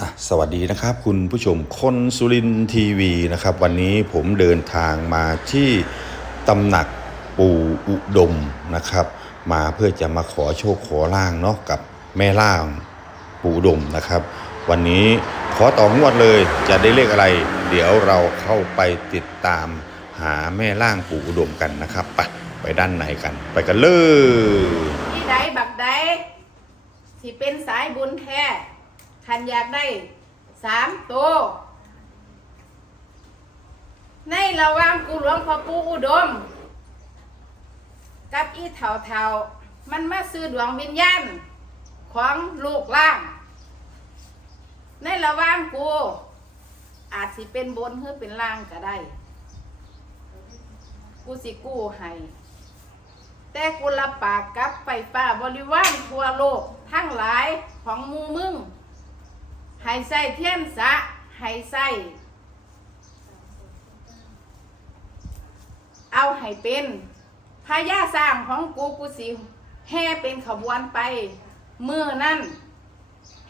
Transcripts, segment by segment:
อะสวัสดีนะครับ คุณผู้ชมคนสุรินทีวีนะครับ วันนี้ผมเดินทางมาที่ตำหนักปู่อุดมนะครับ มาเพื่อจะมาขอโชคขอล่างเนาะกับแม่ล่างปู่อุดมนะครับ วันนี้ขอต่องวดเลยจะได้เลขอะไร เดี๋ยวเราเข้าไปติดตามหาแม่ล่างปู่อุดมกันนะครับไปไปด้านไหนกัน ไปกันเลยที่ใดบักใดสิเป็นสายบุญแท้ คันอยากได้สามตัว ในระหว่างกูหลวงพ่อปู่อุดม กับอีเถาเถาๆมันมาซื้อดวงวิญญาณของลูกล่าง ในระหว่างกู อาจสิเป็นบนหรือเป็นล่างก็ได้ กูสิกู้ให้แต่กูรับปากกับไปป้าบริวารทั่วโลกทั้งหลายของมูมึง ให้ใส่เทียนสะให้ใส่เอาให้เป็นพญาสร้างของกูกูสิแห่เป็นขบวนไปมือนั่น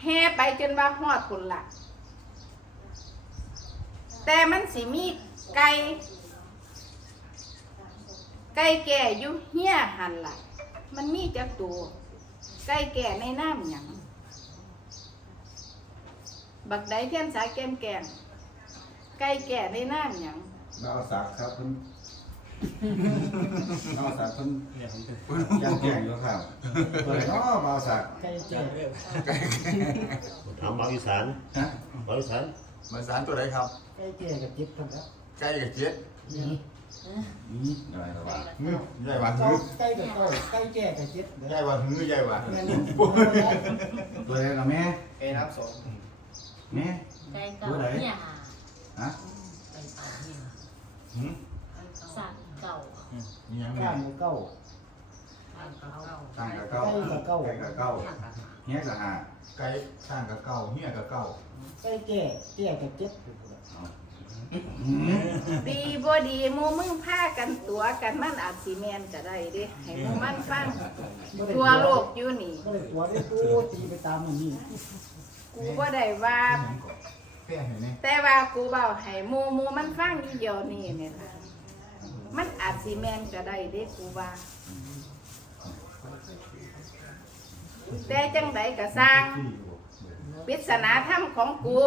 แห่ไปจนว่าฮอดผลละแต่มันสิมีไก่ไก่แก่อยู่เฮียหันละมันมีจักตัวไก่แก่ในน้ำหยัง บักไดเทียนสายแกมแกงไก่แก่ในน้ำหยังดาวสักดิ์ครับคุณดาวสักดิ์คุณยังแก่งอยู่ครับเปิดอ๋อดาวสักดิ์ใกล้เจ๊ถามบางอีสานฮะบางอีสานมาสารตัวไหนครับ ใกล้เจ๊กับจิ๊บคนแล้วใกล้กับเจ็ดนี่นี่อะไรนะวะหื้อใหญ่กว่าเก้าหื้อใกล้กับเก้าใกล้เจ๊กับจิ๊บใหญ่กว่าหื้อใหญ่กว่าแม่นตัวอะไรนะแม่ไปรับสมแม่ไก่เก่าเนี่ยฮะไก่เก่าเนี่ยหื้อสัตว์เก่ามีหยังไงข้ามกับเก้าไก่เก่าต่างกับเก้าไก่กับเก้าเฮียกับหาไก่ข้างกับเก่าเฮียกับเก่าใกล้เจ๊เจ๊กับจิ๊บดีบ่ดีหมูมึงพากันตัวกันมันอาจสีแมนก็ได้เด้ให้หมูมันฟังตัวโลกอยู่นี่ก็เลยตัวได้กูตีไปตามมันนี่ กูบ่ได้ว่า แป้งเห็นไหมแต่ว่ากูเบาให้หมูหมูมันฟังอยู่เดียวนี่เนี่ยล่ะมันอาจสีแมนก็ได้เด้กูว่า แต่จังใดก็สร้างปริศนาธรรมของกู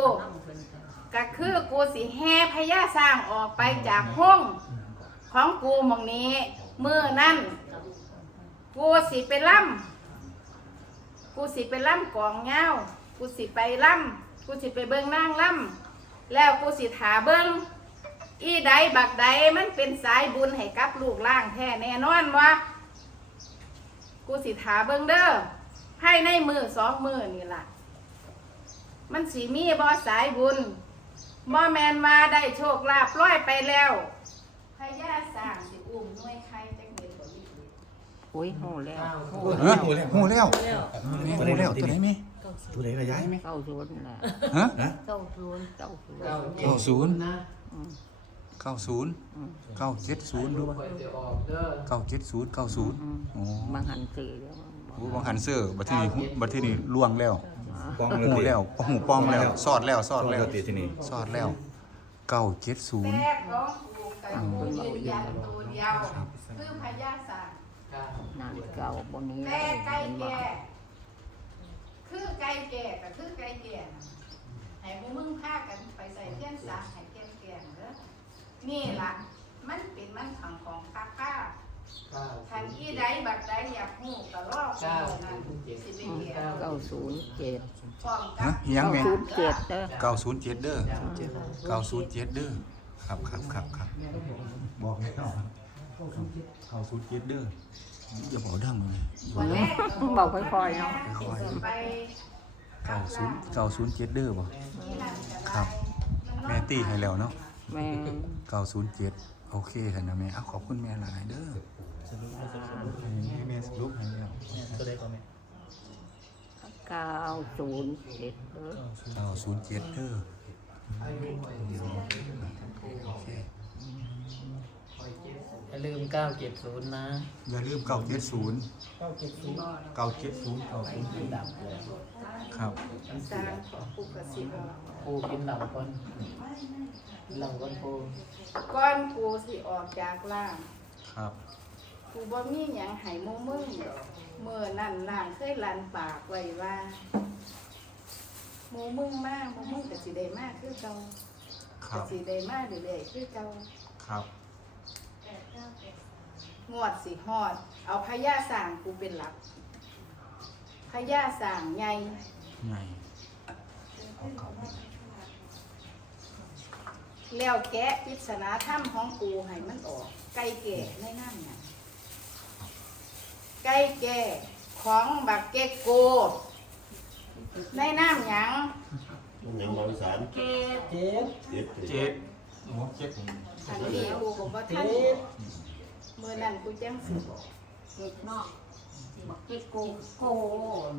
ก็คือกูสิแห่พญาสร้างออกไปจากห้องของกูหมองนี้มือนั่นกูสิไปล่ำกูสิไปล่ำกองเงา กูสิไปล่ำกูสิไปเบิ้งนางล่ำแล้วกูสิถาเบิ้งอีใดบักใดมันเป็นสายบุญให้กับลูกล่างแท้แน่นอนวะกูสิถาเบิ้งเด้อภายในมือสองมือนี่ล่ะ มันสีมีบอสายบุญบอแมนมาได้โชคลาภร้อยไปแล้วพญาสร้างสิอุ้มหน่วยใครจักเม็ดบ่มีเลยโอ้ยโหแล้วฮะหูแล้ว หูแล้วหูแล้วตัวไหนมี ตัวไหนระยะไหมเก้าศูนย์นะฮะเก้าศูนย์เก้าศูนย์เก้าศูนย์เก้าศูนย์เก้าเจ็ดศูนย์รู้ป่ะเก้าเจ็ดศูนย์เก้าศูนย์โอ้บางหันสื่อแล้วโหบางหันเสื้อบัดที่นี่บัดที่นี่ล่วงแล้วปองหูแล้วหูปองแล้ว สอดแล้วสอดแล้ว ตีที่นี่สอดแล้วเก้าเจ็ดศูนย์แต่ของกูกับกูยืนยันตัวเดียว คือพญาสร้างนานเก่าบนนี้แต่ไก่แก่ คือไก่แก่ก็คือไก่แก่น่ะให้พวกมึงพากันไปใส่เทียนสาให้แก่แก่เด้อนี่ล่ะ มันเป็นมันขังของข้าข้าทันที่ใดบัดใดอยากหูก็รอบเมื่อนั้นสิไปเกี่ยวเก้าศูนย์เจ็ดพร้อมกัฮะบเฮียงเก้าแม่ ศูนย์เจ็ดเด้อเก้าศูนย์เจ็ดเด้อเก้าศูนย์เจ็ดเด้อครับครับครับครับบอกให้เก้าเก้าศูนย์เจ็ดเด้อ อย่าบอกดังเลยวันแรกบอกค่อยๆเนาะไปเก้าศูนย์เก้าศูนย์เจ็ดเด้อบ่ที่นั่นก็ครัได้บแม่ตีให้แล้วเนาะแม่เก้าศูนย์เจ็ดโอเคค่ะนะแม่เอาขอบคุณแม่หลายเด้อให้แม่สรุปให้แล้วตัวใดก่อนไหมเก้าศูนย์เจ็ดเด้อเก้าศูนย์เจ็ดเด้อโอเค อย่าลืม970นะอย่าลืมเก่าเจ็ดศูนย์เก้าเจ็ดศูนย์เก่าเจ็ดศูนย์เก่าศูนย์กินดับเลยครับสร้างของกูกสิออกปูกินดับก่อนกินดับก่อนปูก้อนกูสิออกจากล่างครับกูบ่มีหยังให้มึงมึงดอกเมื่อนั่นล่างเคยลันปากไว้ว่าหมูมึงมากมูมึงก็สิได้มากคือเก่าคก็รับสิได้มากเรื่อยๆคือเก่าครับ งวดสิฮอด เอาพญาสร้างกูเป็นหลักพญาสร้างใหญ่ไงแล้วแกะปริศนาถ้ำของกูให้มันออก ไก่แก่ในน้ำเนี่ยไก่แก่ของบักเกกโกในน้ำหยังมันยังบอกอีสานเจ็ดเจ็ดเจ็ดเจ็ดโอ้เจ็ดอันนี้กูก็บ่ทัน เจ็ดเมื่อนั้น กูจังสิบอกเจ็ดเนาะบักเจ็ดโกโก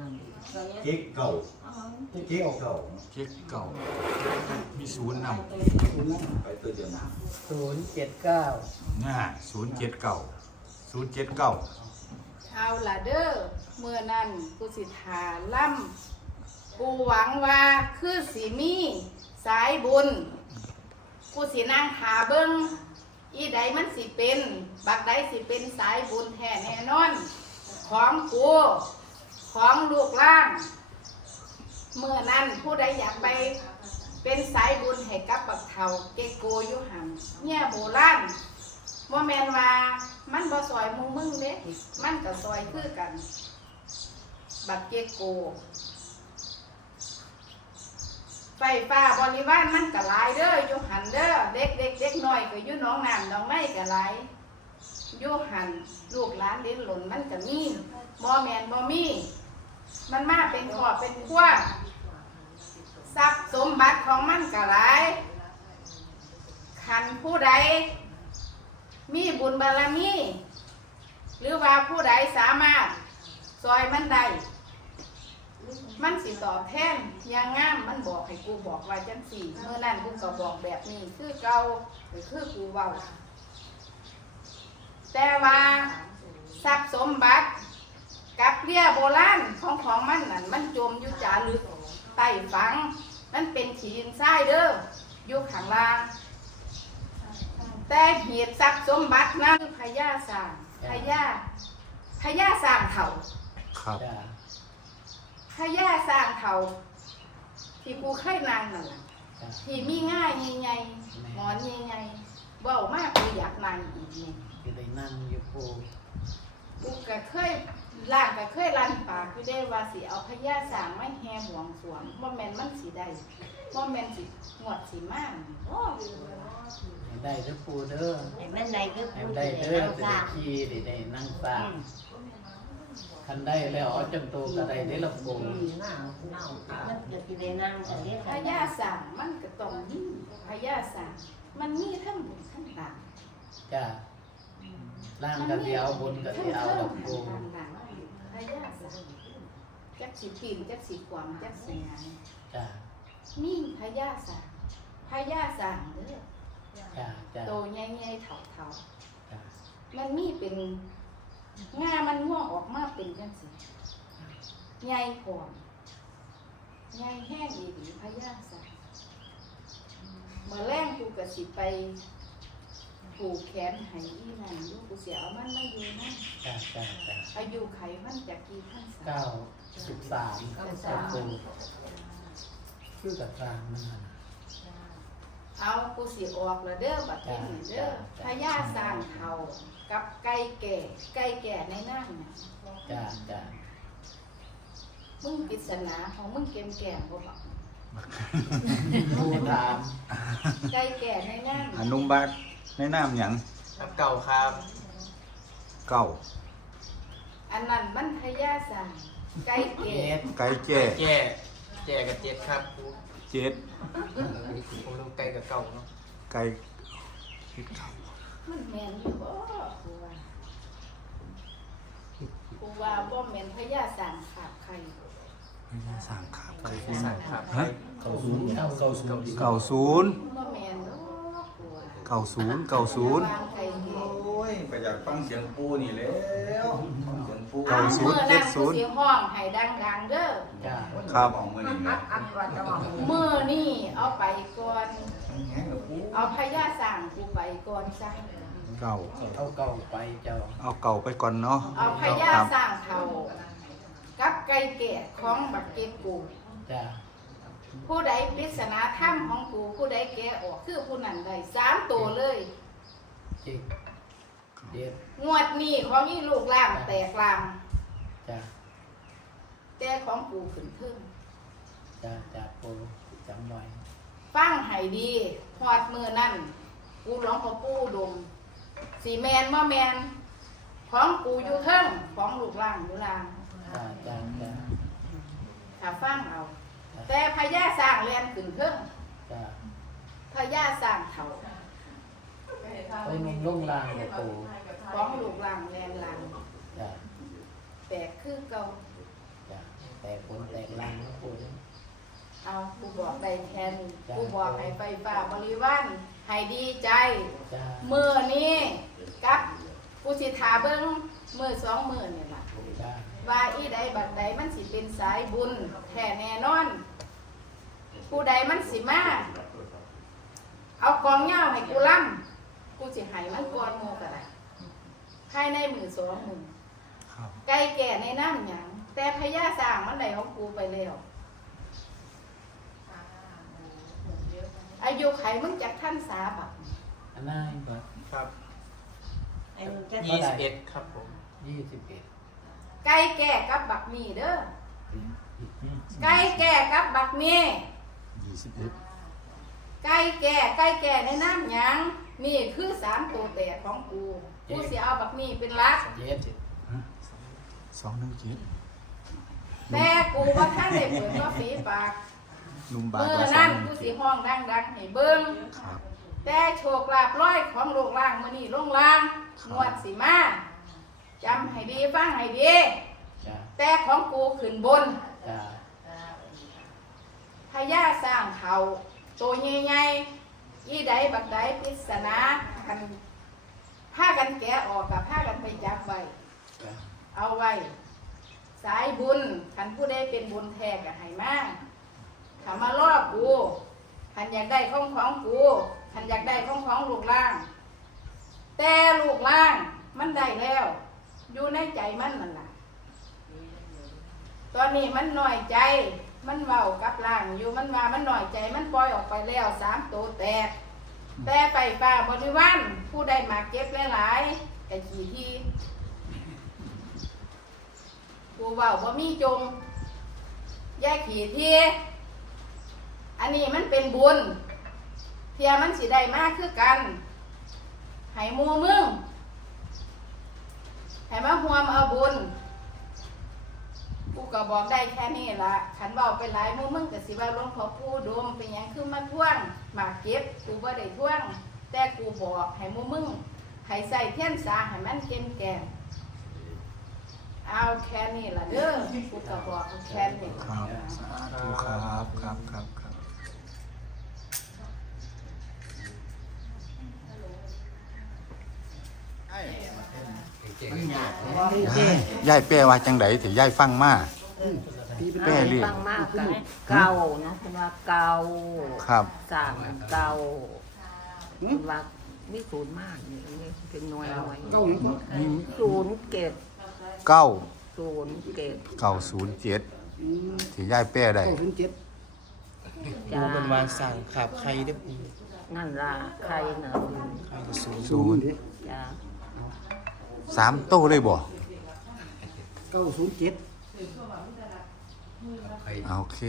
นั่นเจ็ดเจ๊กเก่าอ๋อเจ๊กเก่าเจ็ดเก่า มีศูนย์นศูนย์นะไปตัวเดียวนะ079ำน่าศูนย์เจ็ดเก่าศูนย์เจ็ดเก่าเอาล่ะเด้อเมื่อนั้นกูสิทาล่ำกูหวังว่าคือสิมี สายบุญ กูสินั่งหาเบิ้ง อีใดมันสิเป็น บักใดสิเป็นสายบุญแท้แน่นอน ของกูของลูกล่าง เมื่อนั้นผู้ใดอยากไปเป็นสายบุญให้กับบักเทาเกโกยุหันเนี่ยโบราณว่าแมนว่ามันบ่ซอยมึงมึงเด้มันก็ซอยคือกัน บักเกโก ไฟฟ้าบริวารมันก็หลายเด้ออยู่หันเด้อเด็กเด็กเด็กน้อยก็อยู่น้องน้ำน้องไม้ก็หลายอยู่หันลูกหลานเลี้ยงหล่นมันก็มีบ่แมนบ่มีมันมาเป็นขอบเป็นขั้วทรัพย์สมบัติของมันก็หลายขันผู้ใด มีบุญบารมี หรือว่าผู้ใดสามารถซอยมันได้ มันสิตอบแทนอยางงามมันบอกให้กูบอกว่าจังสี่เมื่อนั้นกูก็บอกแบบนี้คือเก่าหรือคือกูเว้าแต่ว่าทรัพย์สมบัติกับเรียโบราณของของมันนั่นมันจมอยู่จาลึกใต้ฝัง มันเป็นขีดินทรายเด้ออยู่ข้างล่าง แต่เหตุทรัพย์สมบัตินั้นพญาสร้างพญาพญาสร้างเถ่าครับจ้า พญาสร้างเขาที่กูเคยนางนั่นแหละจ้าที่มีง่ายใหญ่ๆหมอนใหญ่ๆเบามากกูอยากนางอีกนี่จะได้นั่งอยู่ปูกูก็เคยล่างก็เคยลันปากกูได้ว่าสิเอาพญาสร้างไม่แห่หวงสรวงว่าแมนมันสิได้ว่าแมนสิงวดสิมากโอ้ให้ได้เด้อปูเด้อไอ้แม่นใดก็ให้พูดได้ได้เด้อแล้วจะค่ะได้ขี่ได้ได้นั่งสร้าง คันได้แล้วเอาจำตัวก็ได้ได้อละปูอืมน่าเน่ามันจะสิได้นั่งกันเรียกพญาสร้างมันก็ต้องมีพญาสร้างมันมีทั้งบุญทั้งบาปจ้าล่างก็สิเอาบนก็สิเอาละปูพญาสร้างจักสิปีนจักสิความจักสิงานจ้ามีพญาสางพญาสางเด้อจ้าจ้าโตใหญ่ๆเถาจ้าๆมันมีเป็น งามันง่วงออกมาเป็นจังสิใหญ่พร้อมใหญ่แห้งอีหลีพญาสางเมื่อแรงกูก็สิไปผูกแขนให้อีนั่นลูกกูเสียเอามันมาอยู่นะจ้าจ้าจ้าอายุไขมันจากกี่พันษาเก้าสิบสามกับปูคือกับกลางนั่นน่ะ เอากูสิออกแล้วเด้อบัดนี้เด้อพญาสางเขากับไก่แก่ไก่แก่ในน้ำน่ะจ้าจ้ามึงปริศนาของมึงเกมแก่บ่บอกผู้ถามไก่แก่ในน้อนุบาตในน้ำหยังเก่าครับเก่าำอันนั้นมันพญาสางไก่แก่เจ็ดไก่แก่แก่แก่กับเจ็ดครับ เจ็ดผมลงไก่กับเก่าเนาะไก่มันแม่นอยู่บ่กูว่ากูว่าบ่แม่นพญาสางขาบไข่ไม่ใช่สั่งขาบไก่สั่งครับฮะเก้าศูนย์เก้าศูนย์เก่าศูนย์บ่แม่นดอกกูว่า เก้าศูนย์เก้าศูนย์วางไก่เกะโอ้ยไปอยากฟังเสียงปูนี่แล้วฟังเสียงปูเก้าศูนย์เจ็ดศูนย์ มื่อนั้นกูสิห้องให้ดังๆเด้อจ้าครับ ของมือนี่นะอักว่าจะว่ามื่อนี่เอาไปก่อนแห้งกับปูเอาพญาสร้างกูไปก่อนซะเก่าเอาเก่าไปเจ้าเอาเก่าไปก่อนเนาะเอาพญาครับสร้างเขากับไก่แก่ของบักเก็ตกูจ้า ผู้ใดปริศนาถ้ำของกูผู้ใดแกะออกคือผู้นั้นได้สามตัวเลยจริงเด็ดงวดนี้ของนี่ลูกล่างแตกล่าง จ้าแต่ของกูขึ้นทึ่งจ้าจ้าปูจำไว้ฟังให้ดีหอดมือนั่นกูร้องขอปูดมสีแมนมาแมนของกูอยู่เทิงของลูกล่างอยู่ล่างจ้าจ้าจ้า ถ้าฟังเอา แต่พญาสร้างแลนขึ้นเทิงจ้าพญาสร้างเถาไปนุ่มลุ่งลางเลยปูของลูกล่างแลนล่างจ้าแตกคือเก่าจ้าแตกผลแตกลังนะปูเอากูบอกได้แค่นี้กูบอกให้ไฟฟ้าบริวารให้ดีใจ จ้ามือนี้กับกูสิทาเบิ้งมือสองมือนี่ล่ะ จ้าว่าอีใดบัดใดมันสิเป็นสายบุญแท้แน่นอน ผู้ใดมันสิมา เอากองเหย้าให้กูล่ำกูสิให้มันก่อนโมก็ได้ภายในมือสองมือครับไก่แก่ในน้ำหยังแต่พญาสร้างมันได้ของกูไปแล้ว อายุไขมึงจากท่านสาบักอันนั้นก็ครับไอ้มึงจะยี่สิบเอ็ดครับผมยี่สิบเอ็ดไก่แก่กับบักมีเด้อ ไก่แก่กับบักมียี่ สิบเอ็ดไก่แก่ไก่แก่ในน้ำหยังนี่คือสามตัวแต่ของกู กูสิเอาบักมีเป็นหลัก เจ็ดสองหนึ่งเจ็ดแต่กูว่าท่านได้เปิดว่าฝีปากลุมบาทเมื่อว่าสอนั้งนหนึ่งกูสิเจ็ดห้องดังๆให้เบิ้งครับ แต่โชคลาภร้อยของโลกล่างมื้อนี้ลงล่างงวดสิมาจำให้ดีฟังให้ดี จ้าแต่ของกูขึ้นบน จ้า พญาสร้างเขาตัวใหญ่ๆอีใดบักใดปริศนากันผ้ากันแกะออกกับผ้ากันไปจับไว้เอาไว้ สายบุญคันผู้ใดเป็นบุญแท้ก็ให้มาขามาล่อกูคันอยากได้ของของกูคันอยากได้ของของลูกล่าง แต่ลูกล่างมันได้แล้ว อยู่ในใจมันนั่นละตอนนี้มันหน่อยใจ มันเว้ากับล่างอยู่มันว่ามันหน่อยใจมันปล่อยออกไปแล้วสามตัวแตก แต่ไปป่าบริวารผู้ใดมาเก็บหลายๆแต่ขี่ที่กูเว้าบ่มีจงแยกขี่ที่อันนี้มันเป็นบุญ เทียมันสิได้มากคือกันให้หมูมึงให้มาห่วมเอาบุญ กูก็บอกได้แค่นี้ละขันเบาไปหลายหมูมึงก็สิว่าหลวงพ่อปู่ดมเป็นหยังคือมาท่วงหมากเก็บกูบ่ได้ท่วง แต่กูบอกให้หมูมึงให้ใส่เทียนสาให้มันเก่งแก่งเอาแค่นี้ละเด้อกูก็บอกเอาแค่นี้ครับสาธุครับครับครับครับยายยายแปลว่าจังไดถึงยายฟังมา แม่เรียกฟังมากกันเก่านะคุณว่าเก่าครับ สร้างเก่าคุณว่ามีศูนย์มากนี่นี่เป็นหน่วยหน่วยศูนย์เก็บเก้าศูนย์เก็บเก้าศูนย์เจ็ดที่ยายแปลได้จ้าเป็นวานสั่งขับใครได้ปูนั่นล่ะใครน่ะใครจะสูงศูนย์จ้าสามโต้เลยบ่เก้าศูนย์เจ็ด โอเค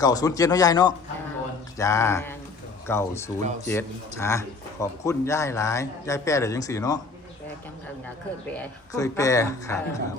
เก้าศูนย์เจ็ดเนาะยายเนาะข้างบนจ้าแม่นเก้าศูนย์เจ็ดอะขอบคุณยายหลายยายแปลได้ยังสี่เนาะ แปลจังทางน่ะเคยแปลเคยแปลครับครับ